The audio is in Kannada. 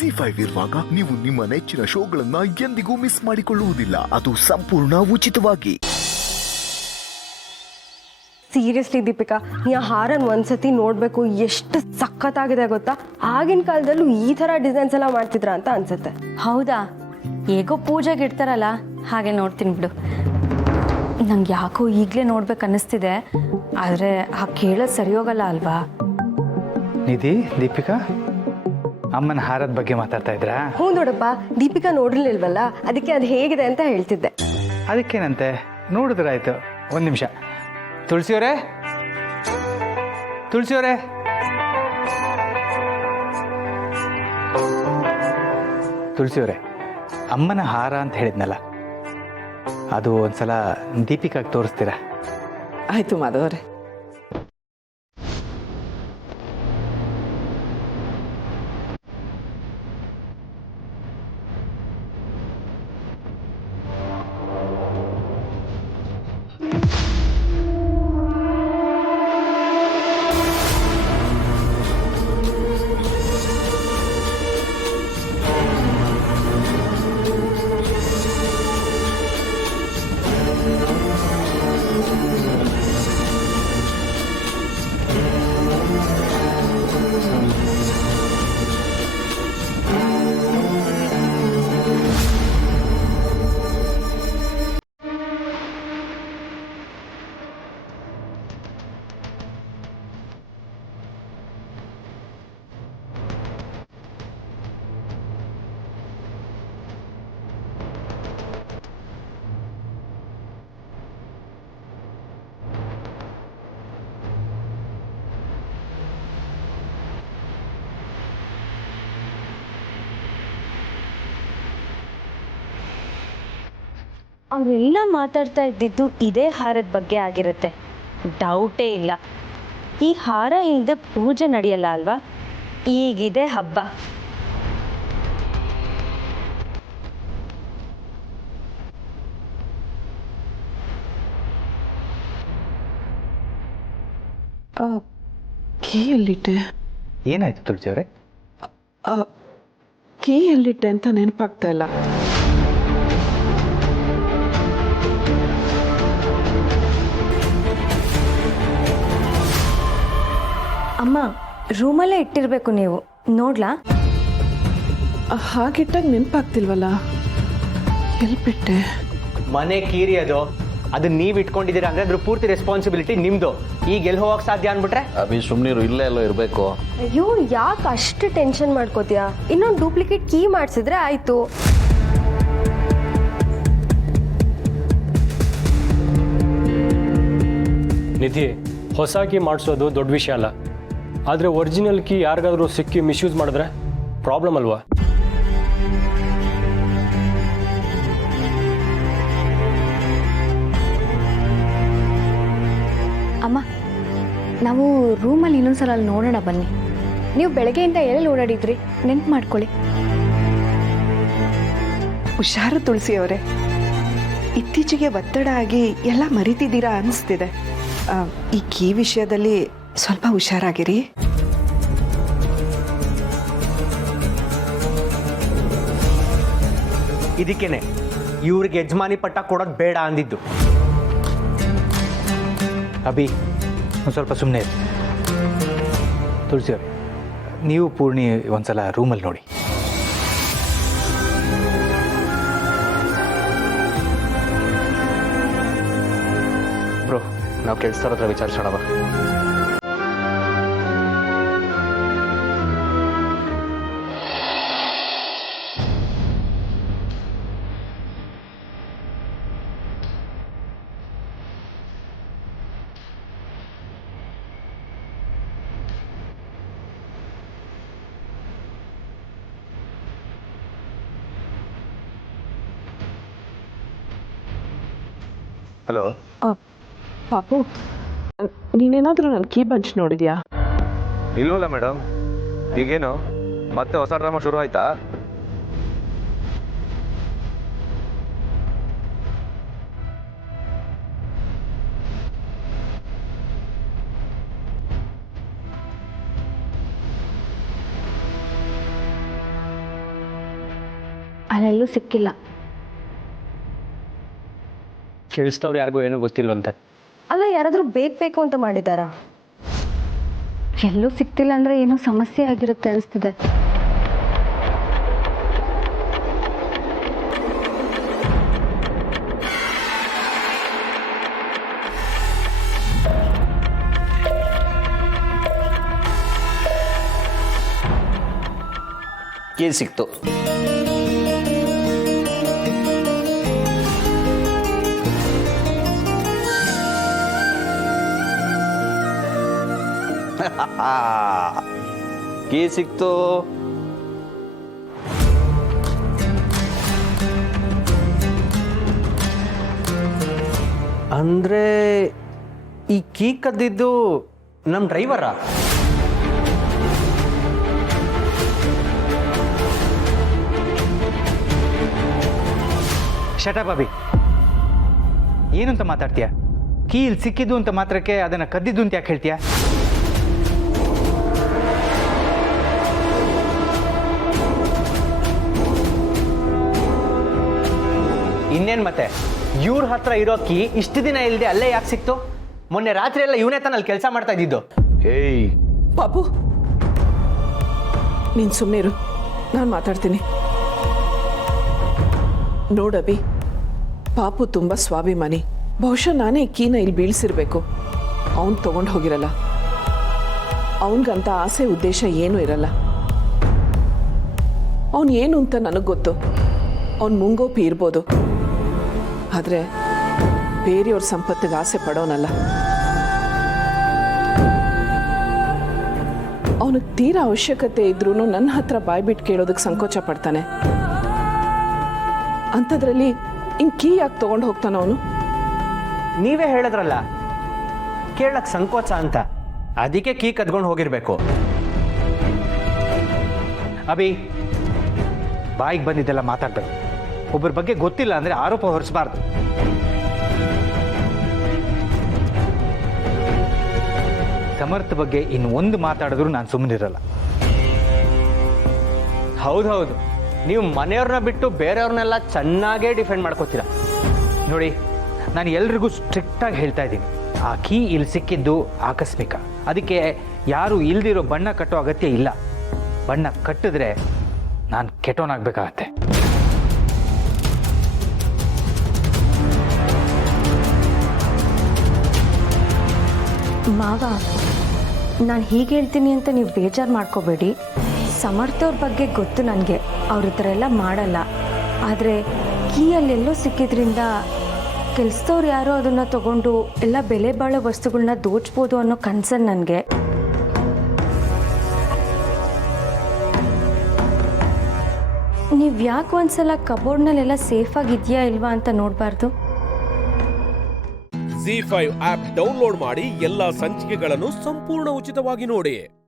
ಜಿ5 ಇರುವಾಗ ನೀವು ನಿಮ್ಮ ನೆಚ್ಚಿನ ಶೋಗಳನ್ನ ಎಂದಿಗೂ ಮಿಸ್ ಮಾಡಿಕೊಳ್ಳುವುದಿಲ್ಲ. ಅದು ಸಂಪೂರ್ಣ ಉಚಿತವಾಗಿ. ಸೀರಿಯಸ್ಲಿ ದೀಪಿಕಾ, ನೀ ಆ ಹಾರನ್ ಒಂದ್ಸತಿ ನೋಡ್ಬೇಕು, ಎಷ್ಟು ಸಖತ್ತಾಗಿದೆ ಗೊತ್ತಾ. ಆಗಿನ ಕಾಲದಲ್ಲೂ ಈ ತರ ಡಿಸೈನ್ಸ್ ಎಲ್ಲ ಮಾಡ್ತಿದ್ರ ಅಂತ ಅನ್ಸುತ್ತೆ. ಹೌದಾ? ಹೇಗೋ ಪೂಜೆಗೆ ಇಡ್ತಾರಲ್ಲ ಹಾಗೆ ನೋಡ್ತೀನಿ ಬಿಡು. ನಂಗೆ ಯಾಕೋ ಈಗಲೇ ನೋಡ್ಬೇಕು ಅನ್ನಿಸ್ತಿದೆ, ಆದರೆ ಆ ಕೇಳೋದು ಸರಿ ಹೋಗಲ್ಲ ಅಲ್ವಾ? ನಿಧಿ, ದೀಪಿಕಾ ಅಮ್ಮನ ಹಾರದ ಬಗ್ಗೆ ಮಾತಾಡ್ತಾ ಇದ್ರಾ? ಹ್ಞೂ ನೋಡಪ್ಪ, ದೀಪಿಕಾ ನೋಡಿರ್ಲಿಲ್ವಲ್ಲ, ಅದಕ್ಕೆ ಅದು ಹೇಗಿದೆ ಅಂತ ಹೇಳ್ತಿದ್ದೆ. ಅದಕ್ಕೇನಂತೆ, ನೋಡಿದ್ರಾಯ್ತು. ಒಂದು ನಿಮಿಷ. ತುಳಸಿಯವರೇ, ತುಳಸಿಯವರೇ, ತುಳಸಿಯವರೇ, ಅಮ್ಮನ ಹಾರ ಅಂತ ಹೇಳಿದ್ನಲ್ಲ, ಅದು ಒಂದ್ಸಲ ದೀಪಿಕಾಗೆ ತೋರಿಸ್ತೀರಾ? ಆಯಿತು ಮಾಧವರೇ. ಅವರೆಲ್ಲ ಮಾತಾಡ್ತಾ ಇದ್ದಿದ್ದು ಇದೇ ಹಾರದ ಬಗ್ಗೆ ಆಗಿರುತ್ತೆ, ಡೌಟೇ ಇಲ್ಲ. ಈ ಹಾರ ಇಲ್ಲದೆ ಪೂಜೆ ನಡೆಯಲ್ಲ ಅಲ್ವಾ? ಈಗಿದೆ ಹಬ್ಬ. ಕೀ ಎಲ್ಲಿಟ್ಟೆ? ಏನಾಯ್ತು ತುಳಸಿಯವರೇ? ಕೀ ಎಲ್ಲಿಟ್ಟೆ ಅಂತ ನೆನಪಾಗ್ತಾ ಇಲ್ಲ. ಅಮ್ಮ, ರೂಮಲ್ಲೇ ಇಟ್ಟಿರಬೇಕು, ನೀವು ನೋಡ್ಲಾ? ಹಾಗಿಟ್ಟಾಗ ನೆನಪಾಗ್ತಿಲ್ವಲ್ಲ, ಎಲ್ಲಿ ಬಿಟ್ಟೆ? ಮನೆ ಕೀರಿ ಅದನ್ನ ನೀವು ಇಟ್ಕೊಂಡಿದ್ದೀರಾ ಅಂದ್ರೆ ಅದ್ರ ಪೂರ್ತಿ ರೆಸ್ಪಾನ್ಸಿಬಿಲಿಟಿ ನಿಮ್ದು. ಈಗ ಎಲ್ಲಿ ಹೋಗಕ್ಕೆ ಸಾಧ್ಯ ಅನ್ಬಿಟ್ರೆ? ಅಭಿ ಸುಮ್ಮನಿರು, ಇಲ್ಲೇ ಎಲ್ಲೋ ಇರಬೇಕು. ಅಯ್ಯೋ, ಯಾಕೆ ಅಷ್ಟು ಟೆನ್ಷನ್ ಮಾಡ್ಕೋತೀಯಾ? ಇನ್ನೊಂದು ಡೂಪ್ಲಿಕೇಟ್ ಕೀ ಮಾಡಿಸಿದ್ರೆ ಆಯ್ತು. ನಿಧಿ, ಹೊಸ ಕೀ ಮಾಡಿಸೋದು ದೊಡ್ಡ ವಿಷಯ ಅಲ್ಲ, ಆದರೆ ಒರಿಜಿನಲ್ ಕೀ ಯಾರಿಗಾದ್ರೂ ಸಿಕ್ಕಿ ಮಿಸ್ಯೂಸ್ ಮಾಡಿದ್ರೆ ಪ್ರಾಬ್ಲಮ್ ಅಲ್ವಾ? ಅಮ್ಮ, ನಾವು ರೂಮಲ್ಲಿ ಇನ್ನೊಂದ್ಸಲ ಅಲ್ಲಿ ನೋಡೋಣ ಬನ್ನಿ. ನೀವು ಬೆಳಗ್ಗೆಯಿಂದ ಎಲ್ಲೆಲ್ಲಿ ಓಡಾಡಿದ್ರಿ? ನೆನ್ಪು ಮಾಡ್ಕೊಳ್ಳಿ. ಹುಷಾರು ತುಳಸಿಯವರೇ, ಇತ್ತೀಚೆಗೆ ಒತ್ತಡ ಆಗಿ ಎಲ್ಲ ಮರಿತಿದ್ದೀರಾ ಅನಿಸ್ತಿದೆ. ಈ ಕೀ ವಿಷಯದಲ್ಲಿ ಸ್ವಲ್ಪ ಹುಷಾರಾಗಿರಿ. ಇದಕ್ಕೇನೆ ಇವ್ರಿಗೆ ಯಜಮಾನಿ ಪಟ್ಟ ಕೊಡೋದು ಬೇಡ ಅಂದಿದ್ದು. ಅಭಿ, ಒಂದು ಸ್ವಲ್ಪ ಸುಮ್ಮನೆ ಇರಿ. ತುಳಸಿಯವರೇ, ನೀವು ಪೂರ್ಣಿ ಒಂದ್ಸಲ ರೂಮಲ್ಲಿ ನೋಡಿ. ಬ್ರೋ, ನಾವು ಕೆಲ್ಸದವ್ರ ಹತ್ರ ವಿಚಾರಿಸೋಣವ? ಹಲೋ ಪಾಪು, ನೀನೇನಾದರೂ ನನ್ನ ಕೀ ಬಂಚ್ ನೋಡಿದ್ಯಾ? ಇಲ್ವಲ್ಲ ಮೇಡಮ್. ಈಗೇನು ಮತ್ತೆ ಹೊಸ ಡ್ರಾಮಾ ಶುರು ಆಯ್ತಾ? ಅಲ್ಲೆಲ್ಲೂ ಸಿಕ್ಕಿಲ್ಲ. ಕೇಳಿಸ್ತವ್ರು ಯಾರಿಗೂ ಏನೂ ಗೊತ್ತಿಲ್ವಂತೆ. ಅಲ್ಲ, ಯಾರಾದರೂ ಬೇಕು ಅಂತ ಮಾಡಿದ್ದಾರಾ? ಎಲ್ಲೂ ಸಿಕ್ತಿಲ್ಲ ಅಂದರೆ ಏನೋ ಸಮಸ್ಯೆ ಆಗಿರುತ್ತೆ ಅನಿಸ್ತಿದೆ. ಕೀ ಸಿಕ್ತು. ಕೀ ಸಿಕ್ತು. ಅಂದರೆ ಈ ಕೀ ಕದ್ದಿದ್ದು ನಮ್ಮ ಡ್ರೈವರಾ? ಶಟಪ್ ಅಭಿ, ಏನು ಅಂತ ಮಾತಾಡ್ತೀಯ? ಕೀ ಇಲ್ಲಿ ಸಿಕ್ಕಿದ್ದು ಅಂತ ಮಾತ್ರಕ್ಕೆ ಅದನ್ನು ಕದ್ದಿದ್ದು ಅಂತ ಯಾಕೆ ಹೇಳ್ತೀಯ? ಇನ್ನೇನು ಮತ್ತೆ, ಇವ್ರ ಹತ್ರ ಇರೋ ಕೀ ಇಷ್ಟು ದಿನ ಇಲ್ಲದೆ ಅಲ್ಲೇ ಯಾಕೆ ಸಿಕ್ತು? ಮೊನ್ನೆ ರಾತ್ರಿ ಎಲ್ಲ ಇವನೇ ತಾನಲ್ಲಿ ಕೆಲಸ ಮಾಡ್ತಾ ಇದ್ದಿದ್ದು. ಏಯ್, ಪಾಪು, ನೀನು ಸುಮ್ಮನೆ ಇರು, ನಾನು ಮಾತಾಡ್ತೀನಿ. ನೋಡಬಿ, ಪಾಪು ತುಂಬ ಸ್ವಾಭಿಮಾನಿ. ಬಹುಶಃ ನಾನೇ ಕೀನ ಇಲ್ಲಿ ಬೀಳ್ಸಿರ್ಬೇಕು. ಅವನು ತೊಗೊಂಡು ಹೋಗಿರಲ್ಲ. ಅವನಿಗಂತ ಆಸೆ ಉದ್ದೇಶ ಏನೂ ಇರಲ್ಲ. ಅವನು ಏನು ಅಂತ ನನಗೆ ಗೊತ್ತು. ಅವನು ಮುಂಗೋಪಿ ಇರ್ಬೋದು, ಆದರೆ ಬೇರೆಯವ್ರ ಸಂಪತ್ತಿಗೆ ಆಸೆ ಪಡೋನಲ್ಲ. ಅವನಿಗೆ ತೀರಾ ಅವಶ್ಯಕತೆ ಇದ್ರೂ ನನ್ನ ಹತ್ರ ಬಾಯ್ಬಿಟ್ಟು ಕೇಳೋದಕ್ಕೆ ಸಂಕೋಚ ಪಡ್ತಾನೆ. ಅಂಥದ್ರಲ್ಲಿ ಇನ್ನು ಕೀ ಯಾಕೆ ತೊಗೊಂಡು ಹೋಗ್ತಾನೆ ಅವನು? ನೀವೇ ಹೇಳಿದ್ರಲ್ಲ ಕೇಳಕ್ ಸಂಕೋಚ ಅಂತ, ಅದಕ್ಕೆ ಕೀ ಕದ್ಕೊಂಡು ಹೋಗಿರ್ಬೇಕು. ಅಭಿ, ಬಾಯಿಗೆ ಬಂದಿದ್ದೆಲ್ಲ ಮಾತಾಡ್ಬೇಕು. ಒಬ್ಬರ ಬಗ್ಗೆ ಗೊತ್ತಿಲ್ಲ ಅಂದ್ರೆ ಆರೋಪ ಹೊರಿಸಬಾರ್ದು. ಸಮರ್ಥ ಬಗ್ಗೆ ಇನ್ನು ಒಂದು ಮಾತಾಡಿದ್ರು ನಾನು ಸುಮ್ಮನಿರಲ್ಲ. ಹೌದೌದು, ನೀವು ಮನೆಯವ್ರನ್ನ ಬಿಟ್ಟು ಬೇರೆಯವ್ರನ್ನೆಲ್ಲ ಚೆನ್ನಾಗೇ ಡಿಫೆಂಡ್ ಮಾಡ್ಕೋತೀರ. ನೋಡಿ, ನಾನು ಎಲ್ರಿಗೂ ಸ್ಟ್ರಿಕ್ಟಾಗಿ ಹೇಳ್ತಾ ಇದ್ದೀನಿ, ಆ ಕೀ ಇಲ್ಲಿ ಸಿಕ್ಕಿದ್ದು ಆಕಸ್ಮಿಕ. ಅದಕ್ಕೆ ಯಾರು ಇಲ್ದಿರೋ ಬಣ್ಣ ಕಟ್ಟೋ ಅಗತ್ಯ ಇಲ್ಲ. ಬಣ್ಣ ಕಟ್ಟಿದ್ರೆ ನಾನು ಕೆಟ್ಟೋನಾಗಬೇಕಾಗತ್ತೆ. ಮಾವ, ನಾನು ಹೀಗೆ ಹೇಳ್ತೀನಿ ಅಂತ ನೀವು ಬೇಜಾರು ಮಾಡ್ಕೋಬೇಡಿ. ಸಮರ್ಥವ್ರ ಬಗ್ಗೆ ಗೊತ್ತು ನನಗೆ, ಅವ್ರ ಈ ಥರ ಎಲ್ಲ ಮಾಡಲ್ಲ. ಆದರೆ ಕೀಯಲ್ಲೆಲ್ಲೋ ಸಿಕ್ಕಿದ್ರಿಂದ ಕೆಲಸದವ್ರು ಯಾರೋ ಅದನ್ನು ತಗೊಂಡು ಎಲ್ಲ ಬೆಲೆ ಬಾಳೋ ವಸ್ತುಗಳನ್ನ ದೋಚ್ಬೋದು ಅನ್ನೋ ಕನ್ಸರ್ನ್ ನನಗೆ. ನೀವು ಯಾಕೆ ಒಂದ್ಸಲ ಕಬೋರ್ಡ್ನಲ್ಲೆಲ್ಲ ಸೇಫಾಗಿದೆಯಾ ಇಲ್ವಾ ಅಂತ ನೋಡಬಾರ್ದು? ZEE5 ಆಪ್ ಡೌನ್ಲೋಡ್ ಮಾಡಿ ಎಲ್ಲಾ ಸಂಚಿಕೆಗಳನ್ನು ಸಂಪೂರ್ಣ ಉಚಿತವಾಗಿ ನೋಡಿ.